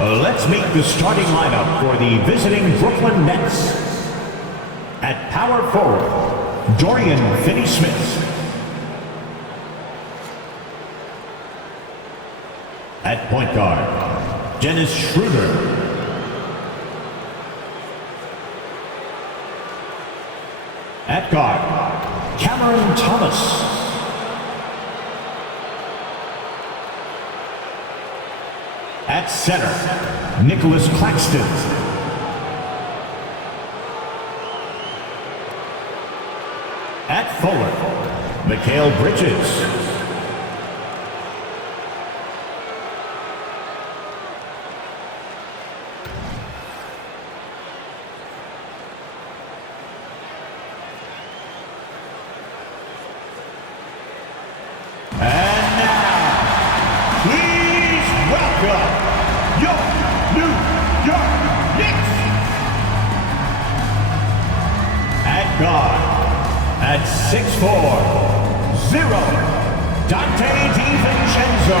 Let's meet the starting lineup for the visiting Brooklyn Nets. At power forward, Dorian Finney-Smith. At point guard, Dennis Schroeder. At guard, Cameron Thomas. At center, Nicholas Claxton. At forward, Mikal Bridges. At 6'4", Dante DiVincenzo.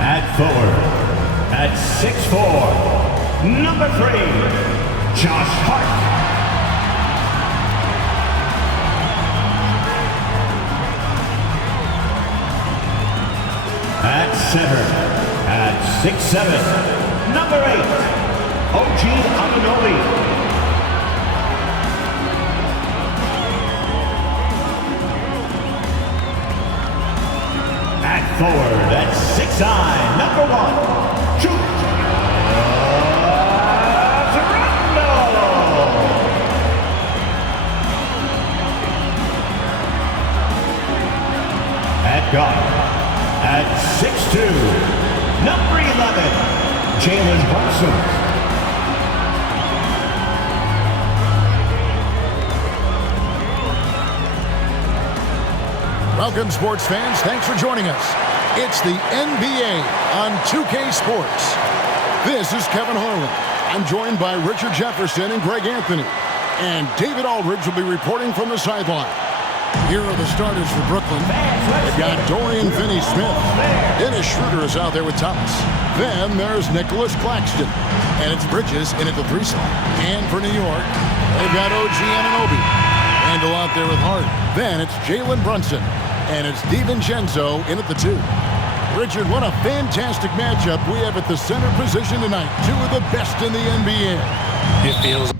At forward, at 6'4", number 3, Josh Hart. At center, at 6'7", number 8, OG Anunoby. At forward, at 6'9", number 1, Julius Randle. At guard, at 6'2", number 11, Jalen Brunson. Welcome, sports fans. Thanks for joining us. It's the NBA on 2K Sports. This is Kevin Harlan. I'm joined by Richard Jefferson and Greg Anthony. And David Aldridge will be reporting from the sideline. Here are the starters for Brooklyn. They've got Dorian Finney-Smith. Dennis Schroeder is out there with Thomas. Then there's Nicholas Claxton. And it's Bridges in at the 3 slot. And for New York, they've got OG Anunoby. Randle out there with Hart. Then it's Jalen Brunson. And it's DiVincenzo in at the 2. Richard, what a fantastic matchup we have at the center position tonight. 2 of the best in the NBA. It feels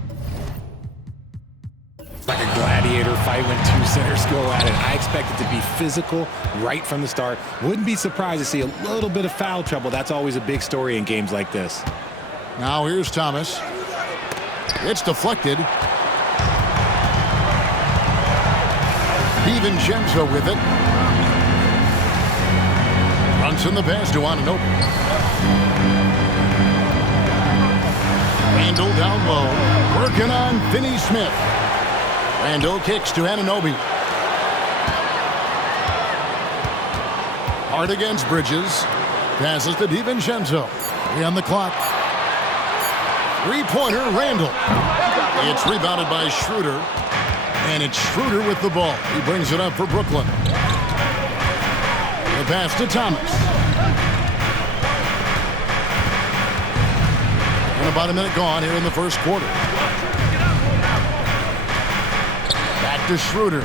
like a gladiator fight when 2 centers go at it. I expect it to be physical right from the start. Wouldn't be surprised to see a little bit of foul trouble. That's always a big story in games like this. Now here's Thomas. It's deflected. DiVincenzo with it. Brunson the pass to Anunoby. Randle down low. Working on Finney-Smith. Randle kicks to Anunoby. Hard against Bridges. Passes to DiVincenzo. 3 on the clock. 3-pointer, Randle. It's rebounded by Schroeder. And it's Schroeder with the ball. He brings it up for Brooklyn. The pass to Thomas. And about a minute gone here in the first quarter. Back to Schroeder.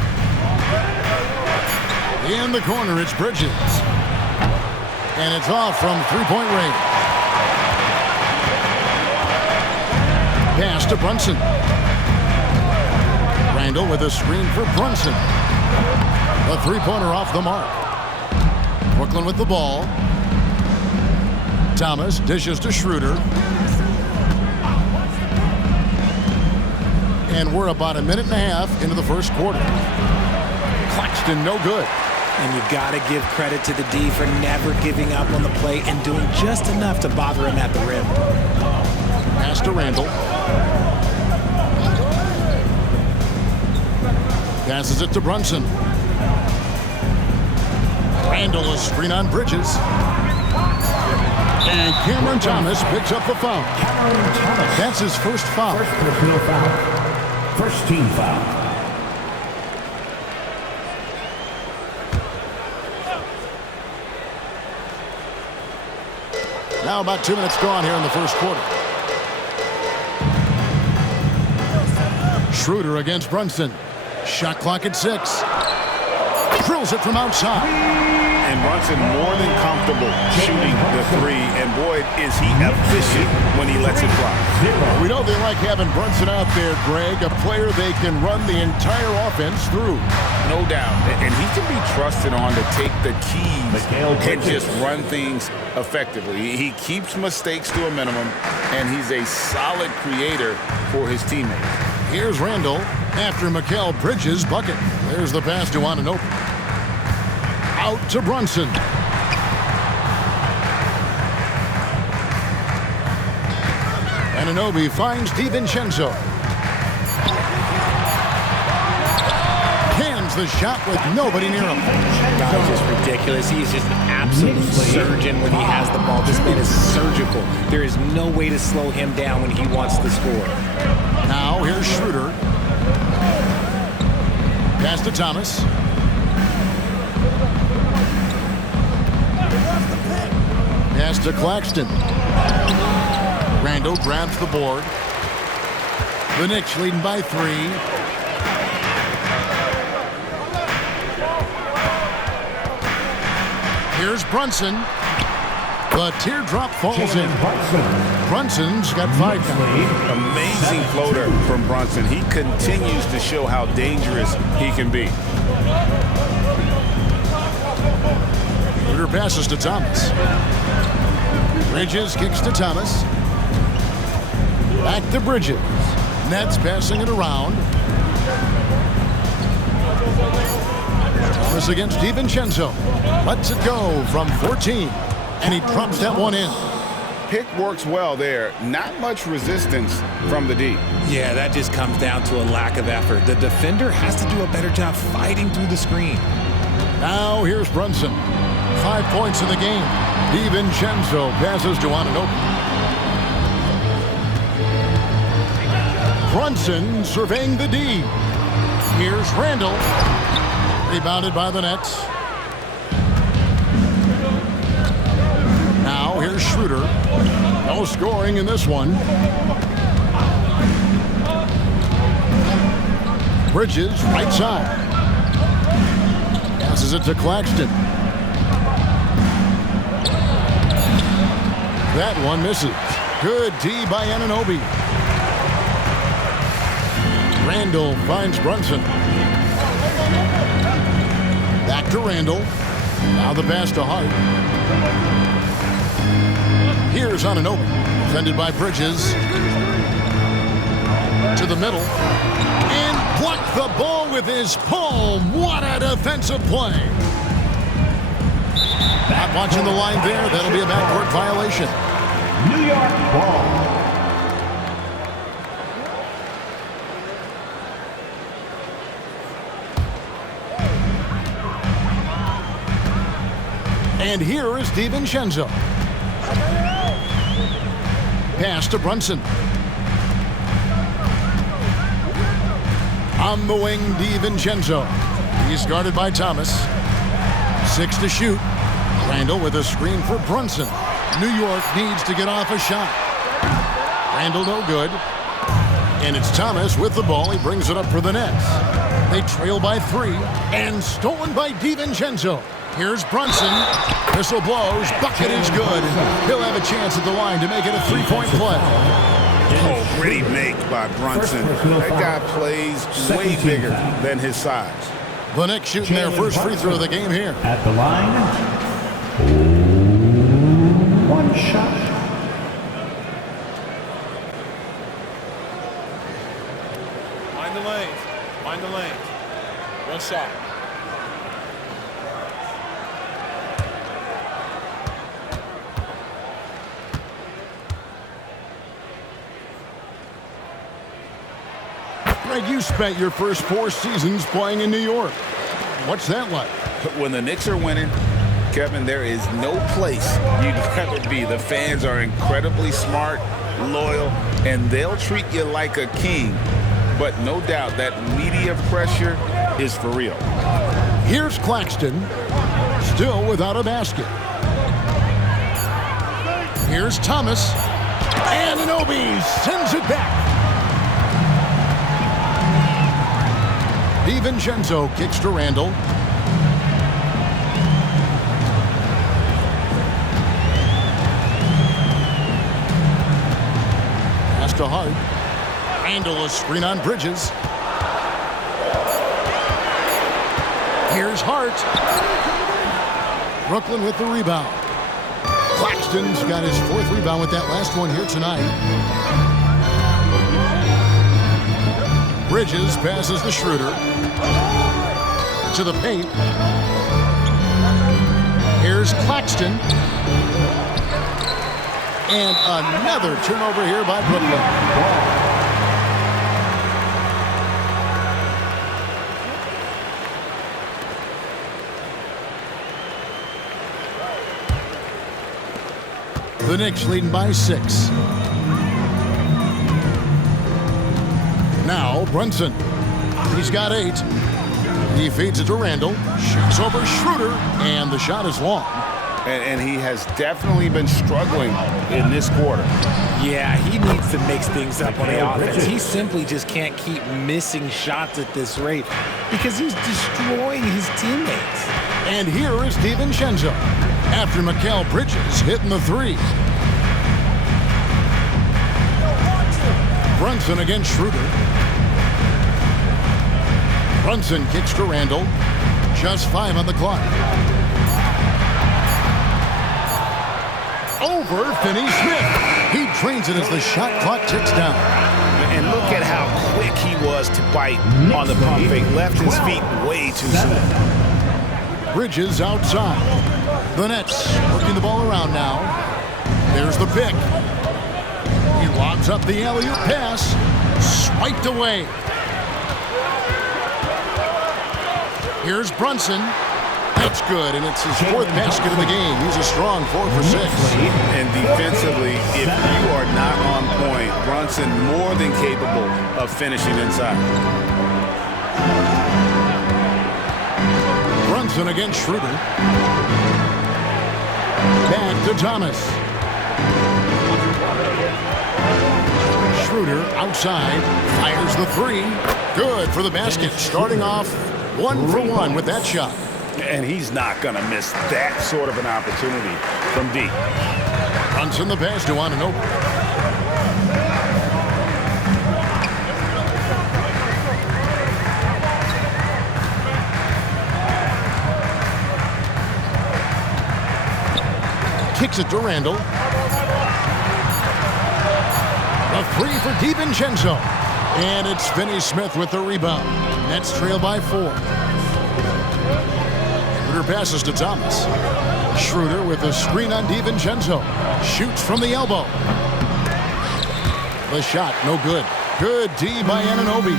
In the corner, it's Bridges. And it's off from 3-point range. Pass to Brunson. Randle with a screen for Brunson. A 3-pointer off the mark. Brooklyn with the ball. Thomas dishes to Schroeder. And we're about a minute and a half into the first quarter. Claxton no good. And you got to give credit to the D for never giving up on the play and doing just enough to bother him at the rim. Pass to Randle. Passes it to Brunson. Randle a screen on Bridges. And Cameron Thomas picks up the foul. Cameron Thomas. That's his first foul. First personal foul. First team foul. now about 2 minutes gone here in the first quarter. Schroeder against Brunson. Shot clock at 6. Drills it from outside. And Brunson more than comfortable shooting the three. And boy, is he efficient when he lets it fly. We know they like having Brunson out there, Greg, a player they can run the entire offense through. No doubt. And he can be trusted on to take the keys and just run things effectively. He keeps mistakes to a minimum, and he's a solid creator for his teammates. Here's Randall after Mikal Bridges' bucket. There's the pass to Anunoby. Out to Brunson. Anunoby finds DiVincenzo. Cans the shot with nobody near him. That's just ridiculous. He is just an absolute surgeon when he has the ball. This man is surgical. There is no way to slow him down when he wants to score. Now here's Schroeder. Pass to Thomas. Pass to Claxton. Randall grabs the board. The Knicks leading by 3. Here's Brunson. The teardrop falls in. Brunson's got 5 now. Amazing floater from Brunson. He continues to show how dangerous he can be. Schroeder passes to Thomas. Bridges kicks to Thomas. Back to Bridges. Nets passing it around. Thomas against DiVincenzo. Lets it go from 14. And he drops that one in. Pick works well there. Not much resistance from the D. Yeah, that just comes down to a lack of effort. The defender has to do a better job fighting through the screen. Now here's Brunson. 5 points in the game. DiVincenzo passes to Anunoby. Brunson surveying the D. Here's Randall. Rebounded by the Nets. Now here's Schroeder. No scoring in this one. Bridges, right side. Passes it to Claxton. That one misses. Good D by Anunoby. Randall finds Brunson. Back to Randall. Now the pass to Hart. Here's Anunoby. Defended by Bridges. To the middle. And blocked the ball with his palm. What a defensive play. Not watching the line there. That'll be a backcourt violation. New York ball. And here is DiVincenzo. Pass to Brunson. On the wing, DiVincenzo. He's guarded by Thomas. 6 to shoot. Randall with a screen for Brunson. New York needs to get off a shot. Randall no good. And it's Thomas with the ball. He brings it up for the Nets. They trail by 3. And stolen by DiVincenzo. Here's Brunson. Whistle blows. Bucket is good. He'll have a chance at the line to make it a 3-point play. Oh, great make by Brunson. That guy plays way bigger than his size. The Knicks shooting their first free throw of the game here. At the line. 1 shot. Mind the lanes. Mind the lanes. 1 shot. Greg, you spent your first 4 seasons playing in New York. What's that like? When the Knicks are winning, Kevin, there is no place you'd rather be. The fans are incredibly smart, loyal, and they'll treat you like a king. But no doubt that media pressure is for real. Here's Claxton, still without a basket. Here's Thomas. And Anunoby sends it back. DiVincenzo kicks to Randall. Pass to Hart. Randall, a screen on Bridges. Here's Hart. Brooklyn with the rebound. Claxton's got his 4th rebound with that last one here tonight. Bridges passes to Schroeder. To the paint. Here's Claxton. And another turnover here by Brooklyn. The Knicks leading by 6. Now Brunson. He's got 8. He feeds it to Randall. Shoots over Schroeder. And the shot is long. And he has definitely been struggling in this quarter. Yeah, he needs to mix things up on the offense. He simply just can't keep missing shots at this rate because he's destroying his teammates. And here is DiVincenzo after Mikal Bridges hitting the 3. Brunson against Schroeder. Brunson kicks to Randall. Just 5 on the clock. Over Finney-Smith. He drains it as the shot clock ticks down. And look at how quick he was to bite on the pump fake. Left his feet way too soon. Bridges outside. The Nets working the ball around now. There's the pick. He lobs up the alley-oop pass. Swiped away. Here's Brunson. That's good, and it's his 4th basket of the game. He's a strong 4 for 6. And defensively, if you are not on point, Brunson more than capable of finishing inside. Brunson against Schroeder. Back to Thomas. Schroeder outside. Fires the 3. Good for the basket. Starting off 1 for 1 with that shot. And he's not going to miss that sort of an opportunity from deep. Brunson the pass to Anunoby. Kicks it to Randall. A 3 for DiVincenzo. And it's Finney-Smith with the rebound. Nets trail by 4. Passes to Thomas. Schroeder with a screen on DiVincenzo. Shoots from the elbow. The shot, no good. Good D by Anunoby.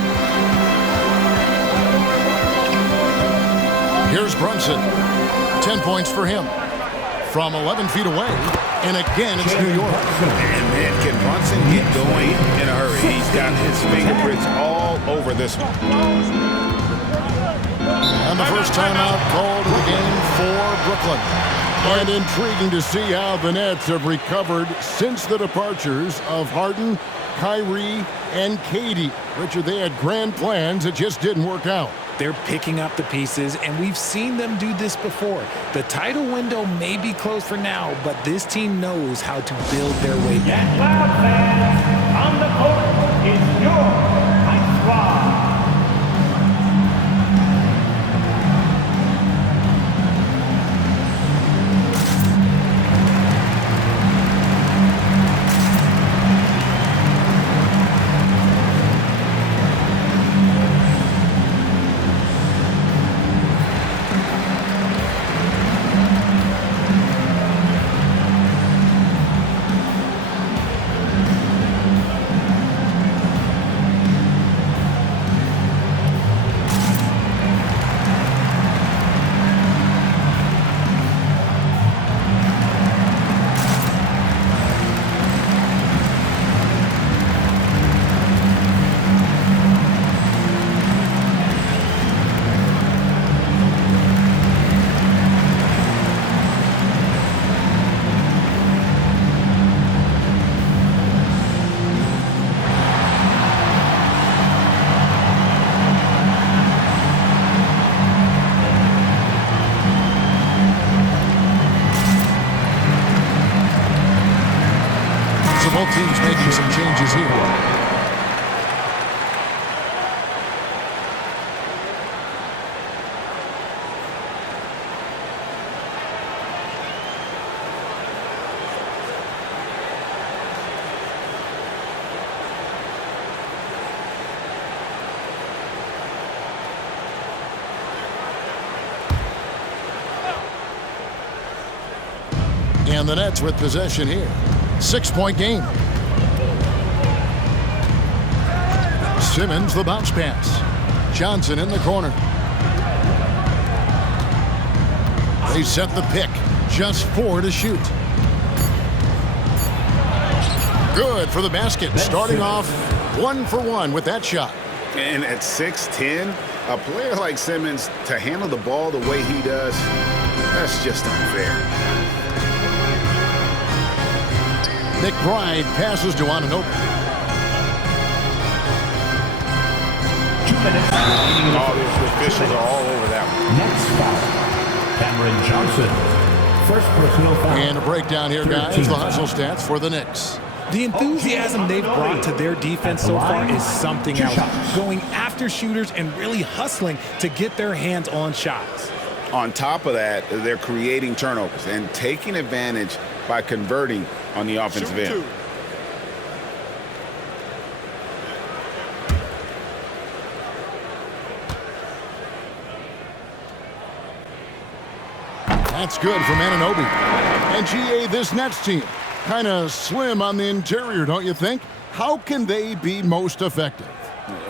Here's Brunson. 10 points for him. From 11 feet away. And again, it's New York. And then can Brunson get going in a hurry? He's got his fingerprints all over this one. And the first timeout called in the game for Brooklyn. And intriguing to see how the Nets have recovered since the departures of Harden, Kyrie, and KD. Richard, they had grand plans. It just didn't work out. They're picking up the pieces, and we've seen them do this before. The title window may be closed for now, but this team knows how to build their way back. Get loud, fans. On the court is your Mike Squad. is here. And the Nets with possession here. 6-point game. Simmons the bounce pass. Johnson in the corner. They set the pick. Just 4 to shoot. Good for the basket. Starting off 1 for 1 with that shot. And at 6'10", a player like Simmons, to handle the ball the way he does, that's just unfair. McBride passes to Anunoby. 2 minutes remaining in the Oh, first. the officials are all over that one. Next foul. Cameron Johnson. First personal foul. And a breakdown here, guys. 13 The hustle stats for the Knicks. The enthusiasm they've brought to their defense so far is something else. Going after shooters and really hustling to get their hands on shots. On top of that, they're creating turnovers and taking advantage by converting on the offensive end. That's good from Anunoby. And GA, this Nets team, kind of slim on the interior, don't you think? How can they be most effective?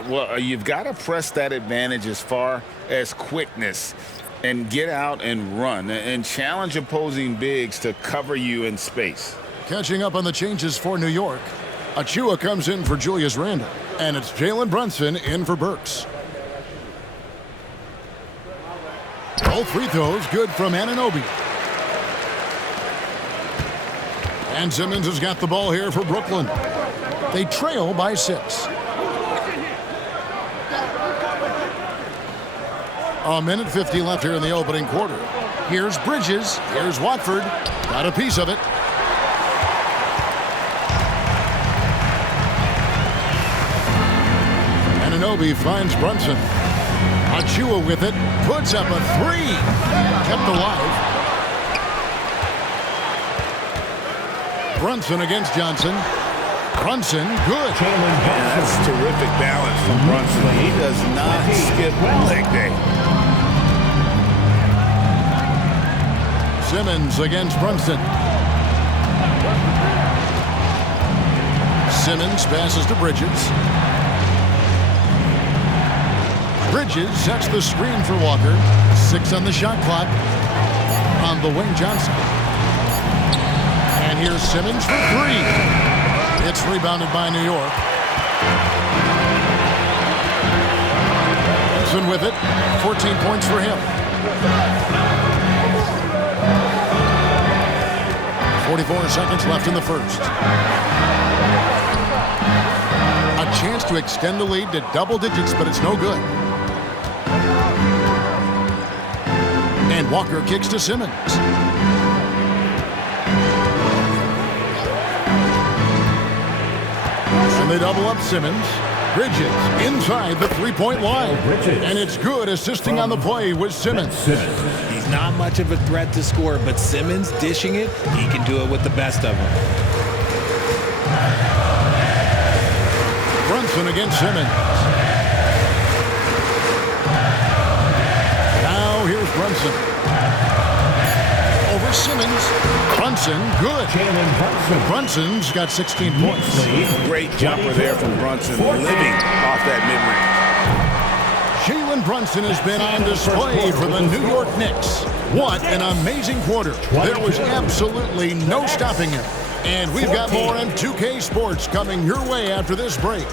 Well, you've got to press that advantage as far as quickness and get out and run and challenge opposing bigs to cover you in space. Catching up on the changes for New York. Achua comes in for Julius Randle. And it's Jalen Brunson in for Burks. Both free throws good from Anunoby. And Simmons has got the ball here for Brooklyn. They trail by 6. A minute 50 left here in the opening quarter. Here's Bridges. Here's Watford. Got a piece of it. Anunoby finds Brunson. Achua with it. Puts up a 3. Kept alive. Brunson against Johnson. Brunson, good. Man, that's terrific balance from Brunson. He does not skip leg day. Simmons against Brunson. Simmons passes to Bridges. Bridges sets the screen for Walker. 6 on the shot clock. On the wing, Johnson. And here's Simmons for 3. It's rebounded by New York. Brunson with it. 14 points for him. 44 seconds left in the first. A chance to extend the lead to double digits, but it's no good. And Walker kicks to Simmons. And they double up Simmons. Bridges inside the three-point line. And it's good, assisting on the play with Simmons. He's not much of a threat to score, but Simmons dishing it, he can do it with the best of them. Brunson against Simmons. Now here's Brunson. Over Simmons. Brunson, good. Jalen Brunson. Brunson's got 16 points. Great jumper there from Brunson, living off that mid-range. Jalen Brunson has been on display for the New York Knicks. What an amazing quarter. There was absolutely no stopping him. And we've got more on 2K Sports coming your way after this break.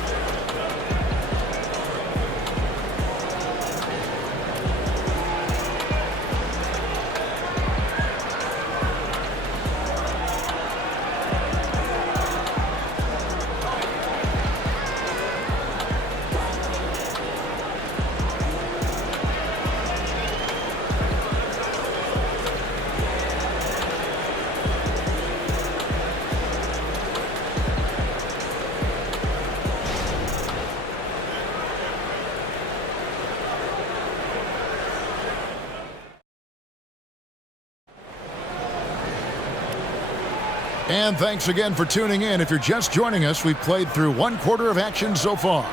And thanks again for tuning in. If you're just joining us, we've played through 1/4 of action so far.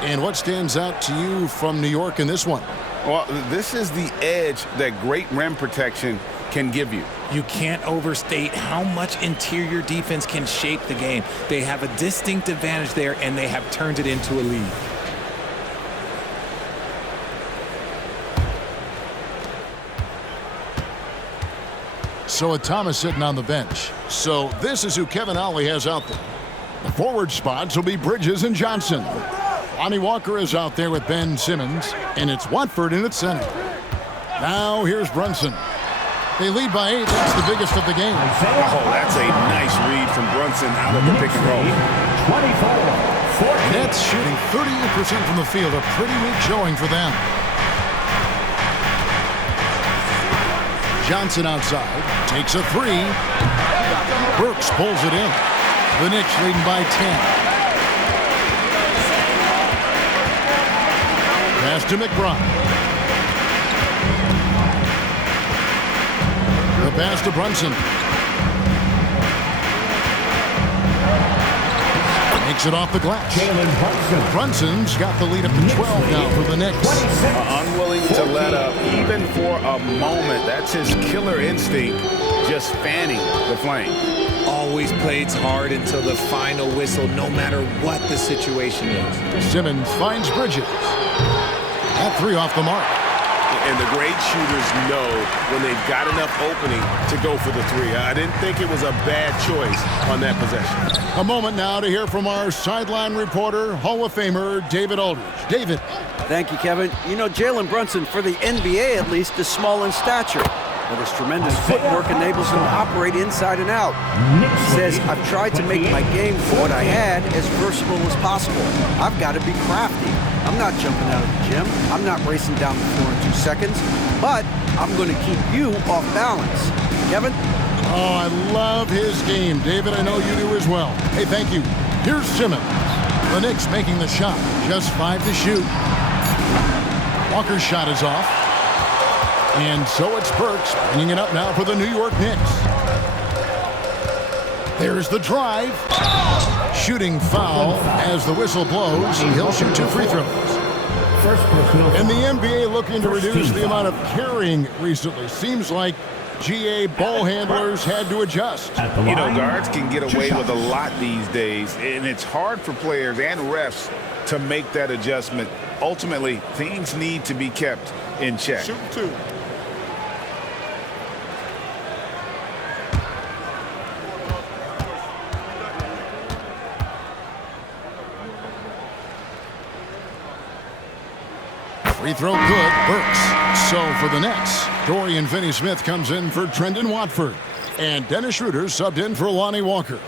And what stands out to you from New York in this one? Well, this is the edge that great rim protection can give you. You can't overstate how much interior defense can shape the game. They have a distinct advantage there, and they have turned it into a lead. So with Thomas sitting on the bench. So this is who Kevin Ollie has out there. The forward spots will be Bridges and Johnson. Lonnie Walker is out there with Ben Simmons, and it's Watford in its center. Now here's Brunson. They lead by 8. That's the biggest of the game. Oh, that's a nice read from Brunson out of the pick and roll. 24-14. Nets shooting 38% from the field. A pretty weak showing for them. Johnson outside. Takes a 3. Burks pulls it in. The Knicks leading by 10. Pass to McBride. The pass to Brunson. Makes it off the glass. Brunson's got the lead up to 12 now for the Knicks. Unwilling to let up even for a moment. That's his killer instinct, just fanning the flame. Always plays hard until the final whistle, no matter what the situation is. Simmons finds Bridges. That 3 off the mark. And the great shooters know when they've got enough opening to go for the 3. I didn't think it was a bad choice on that possession. A moment now to hear from our sideline reporter, Hall of Famer David Aldridge. David. Thank you, Kevin. You know, Jalen Brunson, for the NBA at least, is small in stature, but his tremendous footwork enables him to operate inside and out. He says, I've tried to make my game for what I had as versatile as possible. I've got to be crafty. I'm not jumping out of the gym. I'm not racing down the floor in 2 seconds, but I'm going to keep you off balance. Kevin? Oh, I love his game. David, I know you do as well. Hey, thank you. Here's Simmons. The Knicks making the shot. Just 5 to shoot. Walker's shot is off. And so it's Burks bringing it up now for the New York Knicks. There's the drive. Shooting foul as the whistle blows. He'll shoot 2 free throws. And the NBA looking to reduce the amount of carrying recently. Seems like GA ball handlers had to adjust. You know, guards can get away with a lot these days, and it's hard for players and refs to make that adjustment. Ultimately, things need to be kept in check. Shoot 2. Free throw good, Burks. So for the Nets, Dorian Finney-Smith comes in for Trendon Watford. And Dennis Schroeder subbed in for Lonnie Walker.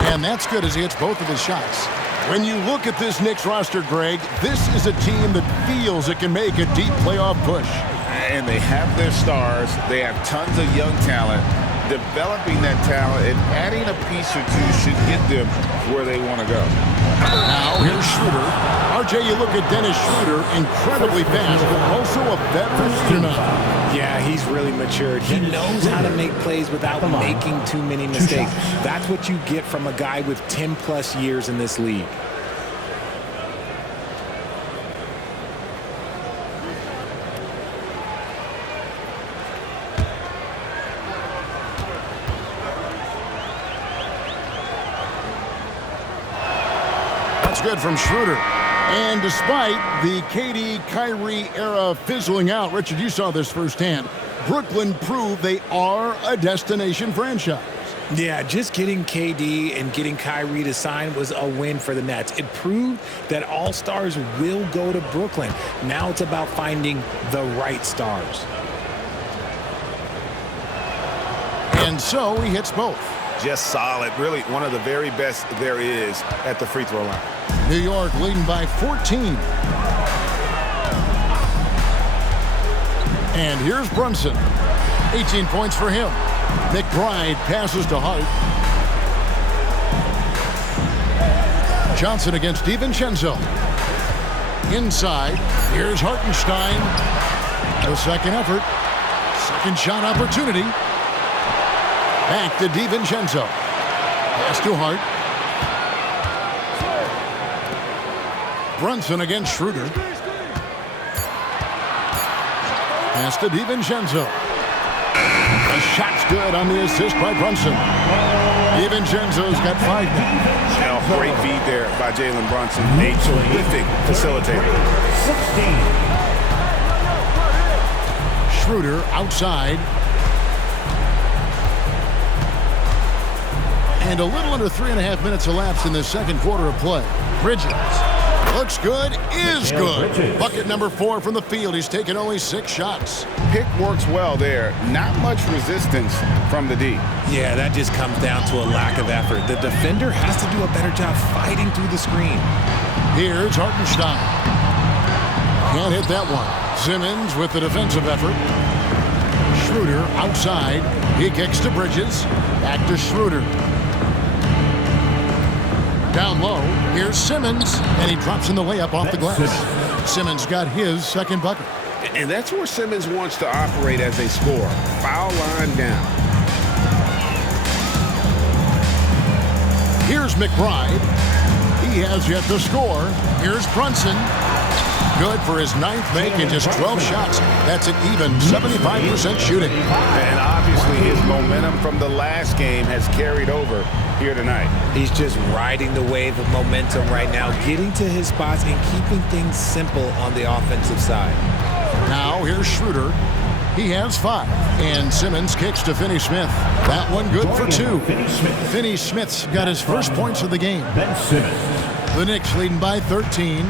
And that's good as he hits both of his shots. When you look at this Knicks roster, Greg, this is a team that feels it can make a deep playoff push. And they have their stars. They have tons of young talent. Developing that talent and adding a piece or 2 should get them where they want to go. Now here's Schroeder. RJ, you look at Dennis Schroeder, incredibly fast, but also a veteran leader now. Yeah, he's really matured. He knows how to make plays without making too many mistakes. That's what you get from a guy with 10+ years in this league. Good from Schroeder. And despite the KD-Kyrie era fizzling out, Richard, you saw this firsthand, Brooklyn proved they are a destination franchise. Yeah, just getting KD and getting Kyrie to sign was a win for the Nets. It proved that all stars will go to Brooklyn. Now it's about finding the right stars. And so he hits both. Just solid. Really one of the very best there is at the free throw line. New York leading by 14. And here's Brunson. 18 points for him. McBride passes to Hart. Johnson against DiVincenzo. Inside, here's Hartenstein. The second effort. Second shot opportunity. Back to DiVincenzo. Pass to Hart. Brunson against Schroeder. Pass to DiVincenzo. The shot's good on the assist by Brunson. DiVincenzo's got 5 now. Great feed there by Jalen Brunson. A terrific facilitator. 16. Schroeder outside. And a little under 3.5 minutes elapsed in the second quarter of play. Bridges. Looks good, is good. Bucket number 4 from the field. He's taken only 6 shots. Pick works well there. Not much resistance from the D. Yeah, that just comes down to a lack of effort. The defender has to do a better job fighting through the screen. Here's Hartenstein. Can't hit that one. Simmons with the defensive effort. Schroeder outside. He kicks to Bridges. Back to Schroeder. Down low, here's Simmons, and he drops in the layup off the glass. Simmons got his second bucket. And that's where Simmons wants to operate as a scorer. Foul line down. Here's McBride. He has yet to score. Here's Brunson. Good for his 9th make in just 12 shots. That's an even 75% shooting. And obviously his momentum from the last game has carried over here tonight. He's just riding the wave of momentum right now, getting to his spots and keeping things simple on the offensive side. Now here's Schroeder. He has 5. And Simmons kicks to Finney-Smith. That one good for 2. Finney-Smith's got his first points of the game. Ben Simmons. The Knicks leading by 13.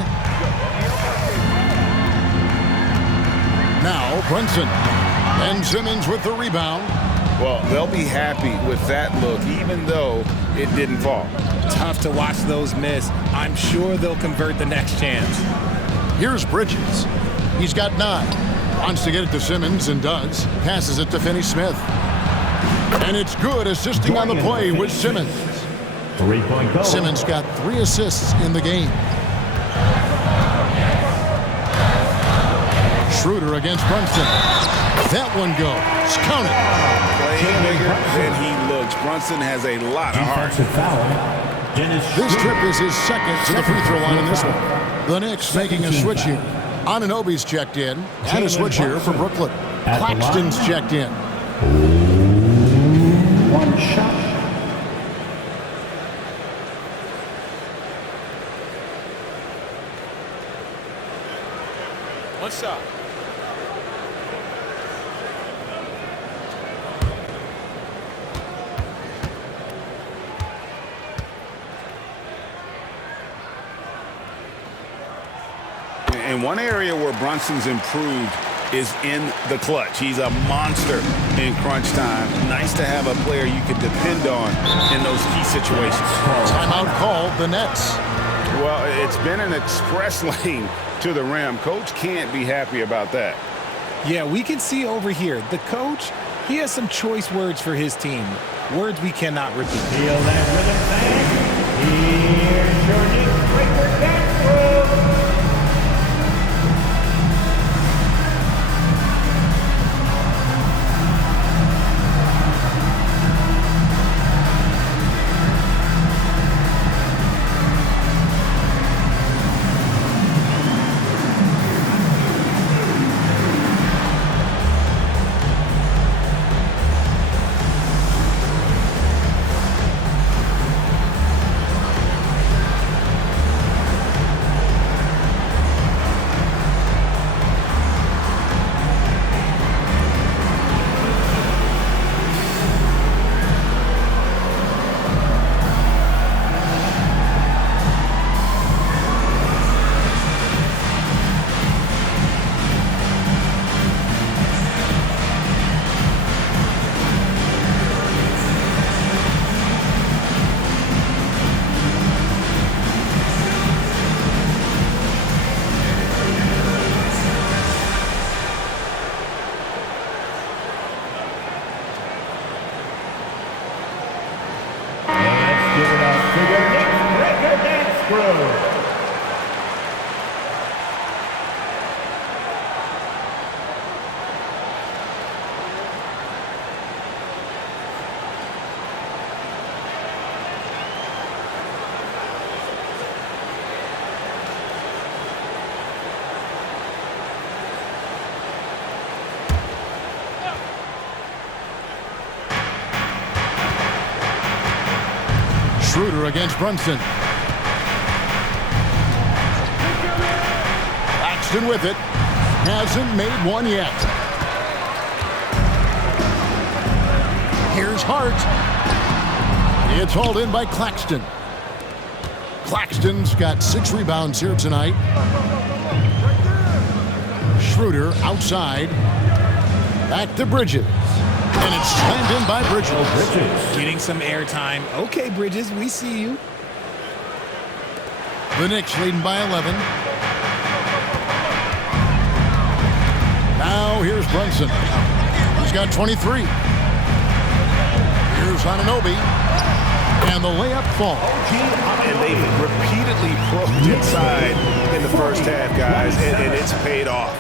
Now Brunson. Ben Simmons with the rebound. Well, they'll be happy with that look, even though it didn't fall. Tough to watch those miss. I'm sure they'll convert the next chance. Here's Bridges. He's got 9. Wants to get it to Simmons and does. Passes it to Finney-Smith. And it's good, assisting on the play with Simmons. 3-point goal. Simmons got 3 assists in the game. Schroeder against Brunson. That one goes. Count it. Playing bigger than he looks. Brunson has a lot of heart. Defensive foul. This trip is his second to the free throw line in this one. The Knicks making a switch here. Anunoby's checked in. And a switch here for Brooklyn. Claxton's checked in. One shot. One shot. And one area where Brunson's improved is in the clutch. He's a monster in crunch time. Nice to have a player you can depend on in those key situations. Timeout called the Nets. Well, it's been an express lane to the rim. Coach can't be happy about that. Yeah, we can see over here, the coach, he has some choice words for his team. Words we cannot repeat. Feel that rhythm, fans. Here's your Knicks breaker dance move. Westbrook. Schroeder against Brunson. Claxton with it. Hasn't made one yet. Here's Hart. It's hauled in by Claxton. Claxton's got 6 rebounds here tonight. Schroeder outside. Back to Bridges. And it's slammed in by Bridges. Getting some airtime. Okay, Bridges, we see you. The Knicks leading by 11. Now here's Brunson. He's got 23. Here's Anunoby. And the layup falls. And they've repeatedly probed inside in the first half, guys, and it's paid off.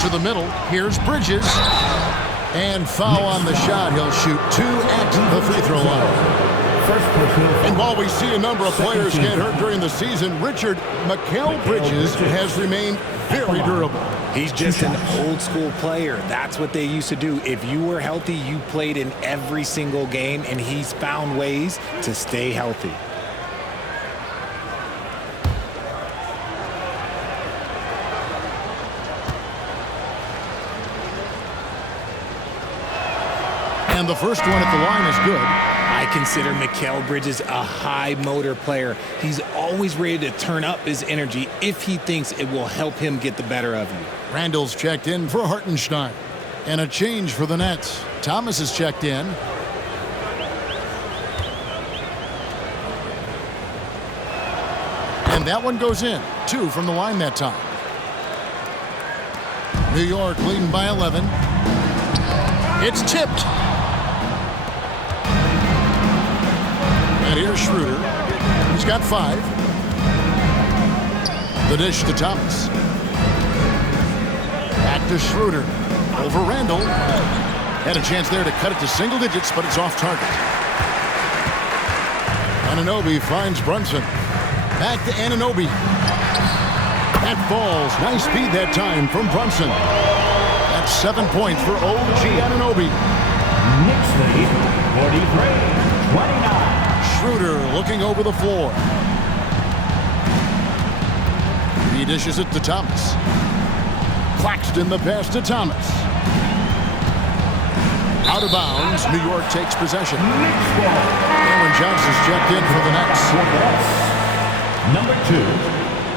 To the middle, here's Bridges. And foul on the shot. He'll shoot 2 at the free throw line. And while we see a number of players get hurt during the season, Mikal Bridges has remained very durable. He's just an old school player. That's what they used to do. If you were healthy, you played in every single game, and he's found ways to stay healthy. And the first one at the line is good. I consider Mikal Bridges a high motor player. He's always ready to turn up his energy if he thinks it will help him get the better of you. Randall's checked in for Hartenstein. And a change for the Nets. Thomas is checked in. And that one goes in. 2 from the line that time. New York leading by 11. It's tipped. And here's Schroeder. He's got 5. The dish to Thomas. Back to Schroeder. Over Randall. Had a chance there to cut it to single digits, but it's off target. Anunoby finds Brunson. Back to Anunoby. That falls. Nice speed that time from Brunson. That's 7 points for OG Anunoby. Knicks lead 43-29. Schroeder looking over the floor. He dishes it to Thomas. Claxton the pass to Thomas. Out of bounds. New York takes possession. Cameron Johnson's checked in for the Nets. Number 2,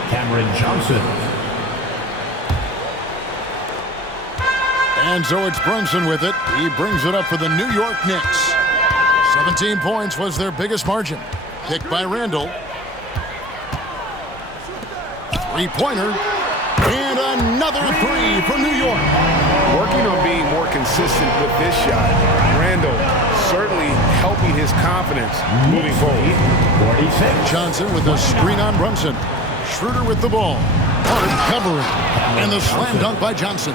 Cameron Johnson. And so it's Brunson with it. He brings it up for the New York Knicks. 17 points was their biggest margin. Picked by Randall. 3-pointer. And another 3 for New York. Working on being more consistent with this shot. Randall certainly helping his confidence moving forward. 46. Johnson with a screen on Brunson. Schroeder with the ball. Hart covering. And the slam dunk by Johnson.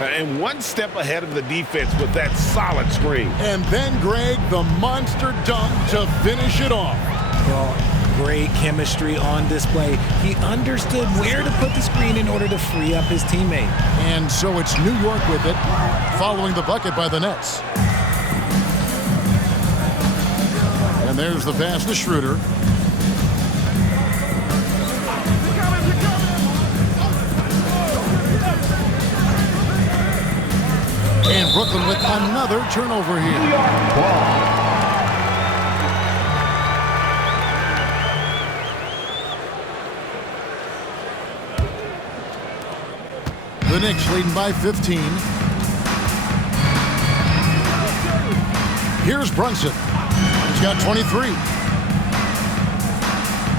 And one step ahead of the defense with that solid screen. And then Greg, the monster dunk to finish it off. Well, great chemistry on display. He understood where to put the screen in order to free up his teammate. And so it's New York with it, following the bucket by the Nets. And there's the pass to Schroeder. And Brooklyn with another turnover here. The Knicks leading by 15. Here's Brunson. He's got 23.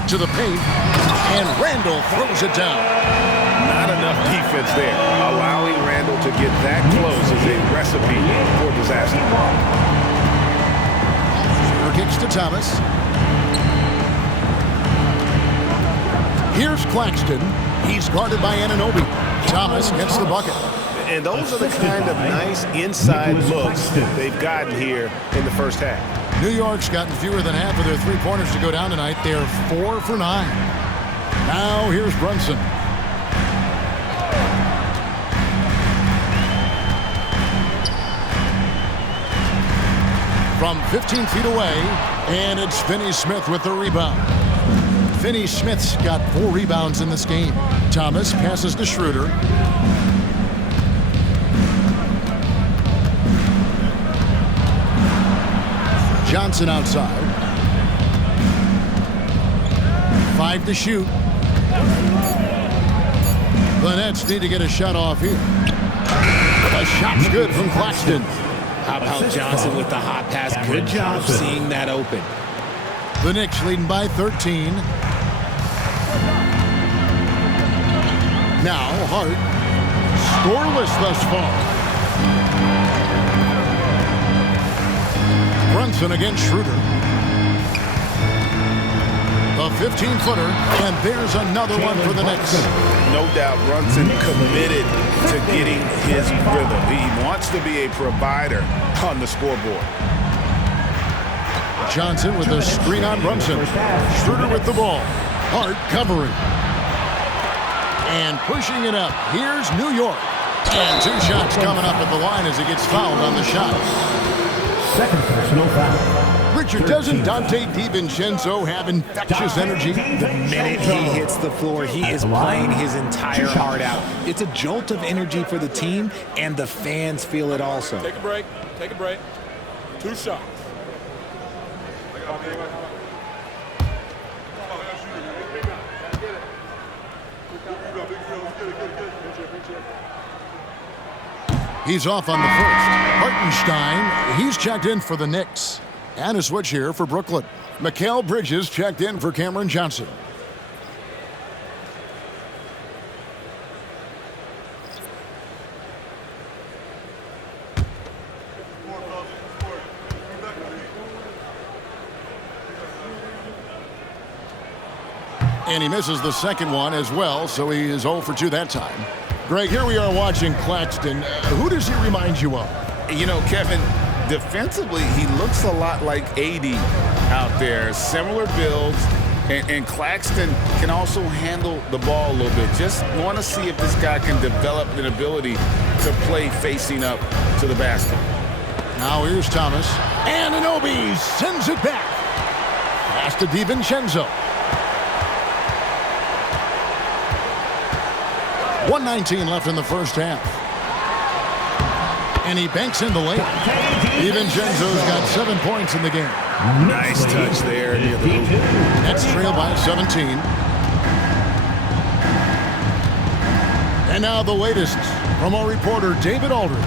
To the paint. And Randall throws it down. Not enough defense there. Allowing Randall to get that close is a recipe for disaster. Schroeder kicks to Thomas. Here's Claxton. He's guarded by Anunoby. Thomas gets the bucket. And those are the kind of nice inside looks they've gotten here in the first half. New York's gotten fewer than half of their three-pointers to go down tonight. They're 4 for 9. Now here's Brunson. From 15 feet away, and it's Finney Smith with the rebound. Finney Smith's got 4 rebounds in this game. Thomas passes to Schroeder. Johnson outside. 5 to shoot. The Nets need to get a shot off here. The shot's good from Claxton. How about Johnson with the hot pass? Good job seeing that open. The Knicks leading by 13. Now Hart. Scoreless thus far. Brunson against Schroeder. The 15-footer, and there's another one for the Knicks. No doubt Brunson committed to getting his rhythm. He wants to be a provider on the scoreboard. Johnson with a screen on Brunson. Schroeder with the ball. Hart covering. And pushing it up. Here's New York. And 2 shots coming up at the line as he gets fouled on the shot. Second personal foul. Richard, doesn't Dante DiVincenzo have infectious energy? The minute he hits the floor, he is playing his entire heart out. It's a jolt of energy for the team, and the fans feel it also. Take a break. Take a break. 2 shots. He's off on the first. Hartenstein, he's checked in for the Knicks. And a switch here for Brooklyn. Mikal Bridges checked in for Cameron Johnson. And he misses the second one as well, so he is 0 for 2 that time. Greg, here we are watching Claxton. Who does he remind you of? You know, Kevin, defensively, he looks a lot like AD out there. Similar builds, and Claxton can also handle the ball a little bit. Just want to see if this guy can develop an ability to play facing up to the basket. Now here's Thomas. And Anunoby sends it back. Pass to DiVincenzo. 1:19 left in the first half. And he banks in the lane. DiVincenzo's got 7 points in the game. Nice touch there near the hoop. Nets trail by 17. And now the latest from our reporter, David Aldridge.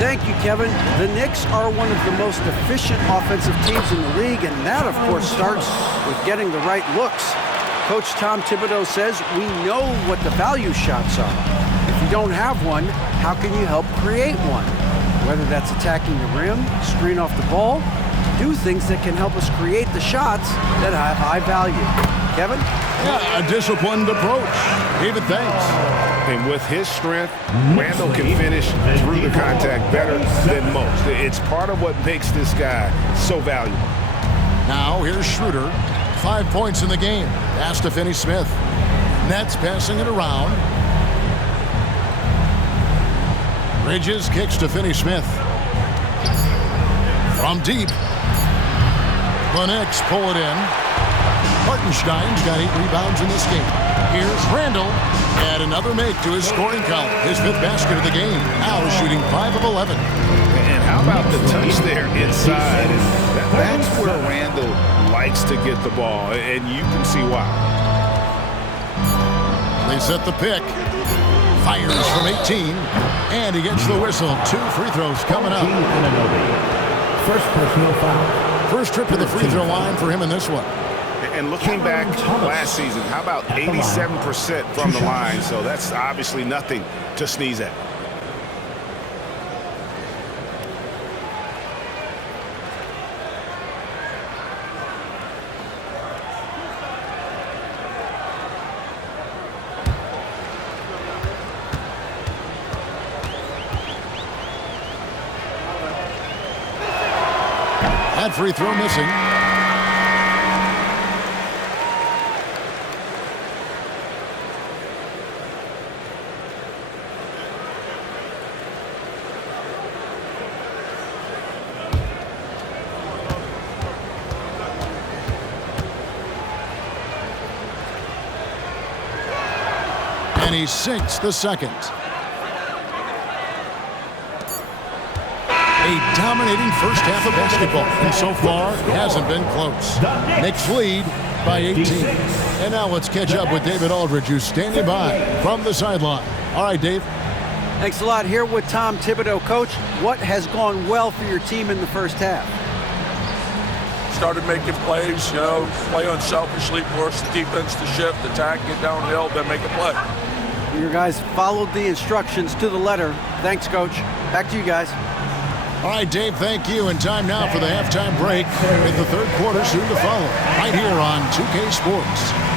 Thank you, Kevin. The Knicks are one of the most efficient offensive teams in the league, and that, of course, starts with getting the right looks. Coach Tom Thibodeau says we know what the value shots are. If you don't have one, how can you help create one? Whether that's attacking the rim, screen off the ball, do things that can help us create the shots that have high value. Kevin? Yeah, a disciplined approach. David, thanks. And with his strength, Randall can finish through the contact better than most. It's part of what makes this guy so valuable. Now here's Schroeder. 5 points in the game. Pass to Finney Smith. Nets passing it around. Bridges kicks to Finney Smith. From deep. The Knicks pull it in. Hartenstein's got 8 rebounds in this game. Here's Randall. And another make to his scoring column. His 5th basket of the game. Now shooting 5 of 11. And how about the touch there inside? That's where Randall likes to get the ball, and you can see why. They set the pick. Fires from 18. And he gets the whistle. 2 free throws coming up. First personal foul. First trip to the free throw line for him in this one. And looking back last season, how about 87% from the line? So that's obviously nothing to sneeze at. That free throw missing. And he sinks the second. A dominating first half of basketball, and so far it hasn't been close. Knicks lead by 18. And now let's catch up with David Aldridge, who's standing by from the sideline. All right, Dave. Thanks a lot. Here with Tom Thibodeau. Coach, what has gone well for your team in the first half? Started making plays, play unselfishly, force the defense to shift, attack, get downhill, then make a play. Your guys followed the instructions to the letter. Thanks, Coach. Back to you guys. All right, Dave, thank you. And time now for the halftime break. In the third quarter, soon to follow, right here on 2K Sports.